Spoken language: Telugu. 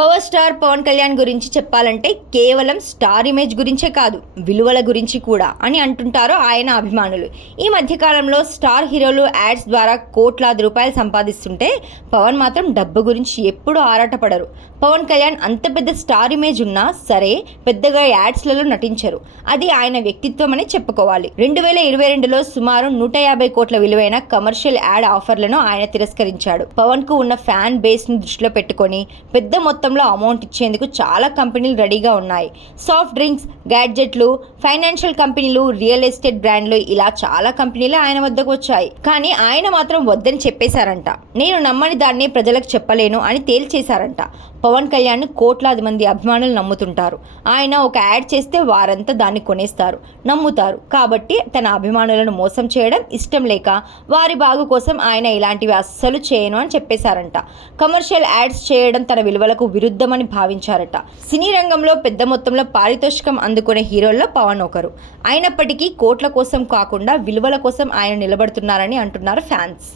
పవర్ స్టార్ పవన్ కళ్యాణ్ గురించి చెప్పాలంటే కేవలం స్టార్ ఇమేజ్ గురించే కాదు, విలువల గురించి కూడా అని అంటుంటారు ఆయన అభిమానులు. ఈ మధ్యకాలంలో స్టార్ హీరోలు యాడ్స్ ద్వారా కోట్లాది రూపాయలు సంపాదిస్తుంటే పవన్ మాత్రం డబ్బు గురించి ఎప్పుడూ ఆరాటపడరు. పవన్ కళ్యాణ్ అంత పెద్ద స్టార్ ఇమేజ్ ఉన్నా సరే పెద్దగా యాడ్స్లలో నటించరు. అది ఆయన వ్యక్తిత్వం అని చెప్పుకోవాలి. 2022లో సుమారు 150 కోట్ల విలువైన కమర్షియల్ యాడ్ ఆఫర్లను ఆయన తిరస్కరించాడు. పవన్ కు ఉన్న ఫ్యాన్ బేస్ ను దృష్టిలో పెట్టుకొని పెద్ద మొత్తంలో అమౌంట్ ఇచ్చేందుకు చాలా కంపెనీలు రెడీగా ఉన్నాయి. సాఫ్ట్ డ్రింక్స్, గ్యాడ్జెట్లు, ఫైనాన్షియల్ కంపెనీలు, రియల్ ఎస్టేట్ బ్రాండ్లు ఇలా చాలా కంపెనీలు ఆయన వద్దకు వచ్చాయి. కానీ ఆయన మాత్రం వద్దని చెప్పేశారంట. నేను నమ్మని దాన్ని ప్రజలకు చెప్పలేను అని తేల్చేశారంట. పవన్ కళ్యాణ్ కోట్లాది మంది అభిమానులు నమ్ముతుంటారు. ఆయన ఒక యాడ్ చేస్తే వారంతా దాన్ని కొనేస్తారు, నమ్ముతారు. కాబట్టి తన అభిమానులను మోసం చేయడం ఇష్టం లేక వారి బాగు కోసం ఆయన ఇలాంటివి అస్సలు చేయను అని చెప్పేశారంట. కమర్షియల్ యాడ్స్ చేయడం తన విలువలకు విరుద్ధమని భావించారట. సినీ రంగంలో పెద్ద మొత్తంలో పారితోషికం అందుకునే హీరోల్లో పవన్ ఒకరు. అయినప్పటికీ కోట్ల కోసం కాకుండా విలువల కోసం ఆయన నిలబడుతున్నారని అంటున్నారు ఫ్యాన్స్.